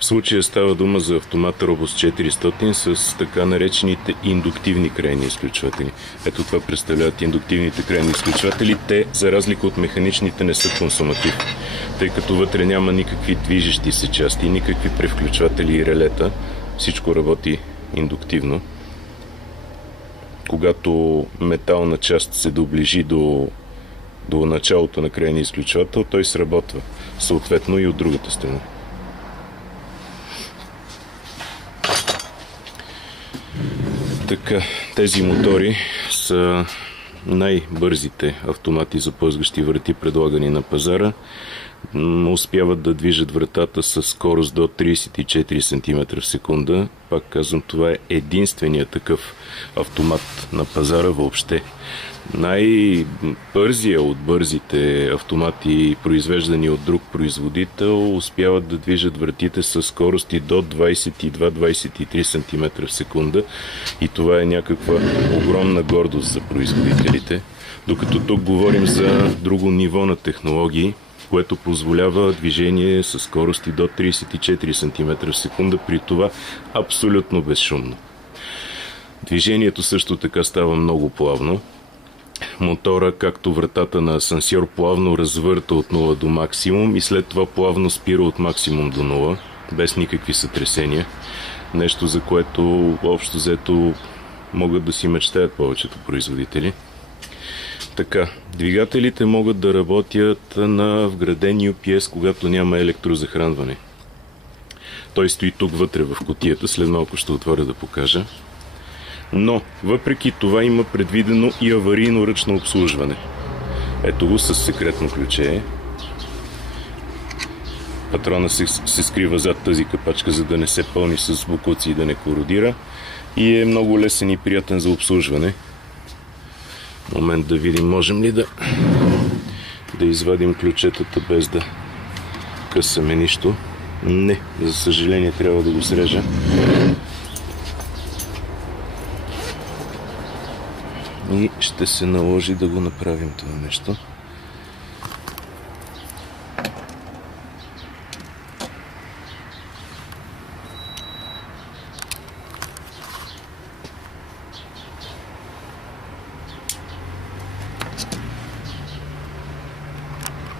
В случая става дума за автомат Robust 400 с така наречените индуктивни крайни изключватели. Ето това представляват индуктивните крайни изключватели. Те, за разлика от механичните, не са консуматив, тъй като вътре няма никакви движещи се части, никакви превключватели и релета. Всичко работи индуктивно. Когато метална част се доближи до началото на крайния изключвател, той сработва. Съответно и от другата страна. Така, тези мотори са най-бързите автомати за плъзгащи врати, предлагани на пазара. Успяват да движат вратата с скорост до 34 см в секунда. Пак казвам, това е единственият такъв автомат на пазара въобще. Най-бързия от бързите автомати, произвеждани от друг производител, успяват да движат вратите с скорости до 22-23 см в секунда. И това е някаква огромна гордост за производителите. Докато тук говорим за друго ниво на технологии, което позволява движение с скорости до 34 см в секунда, при това абсолютно безшумно. Движението също така става много плавно. Мотора, както вратата на асансьор, плавно развърта от 0 до максимум и след това плавно спира от максимум до 0, без никакви сътресения. Нещо, за което общо взето могат да си мечтаят повечето производители. Така, двигателите могат да работят на вграден UPS, когато няма електрозахранване. Той стои тук вътре в кутията, след малко ще отворя да покажа. Но, въпреки това има предвидено и аварийно ръчно обслужване. Ето го с секретно ключе. Патрона се скрива зад тази капачка, за да не се пълни с боклуци и да не кородира. И е много лесен и приятен за обслужване. Момент да видим, можем ли да извадим ключетата без да късаме нищо. Не, за съжаление трябва да го срежа. И ще се наложи да го направим това нещо.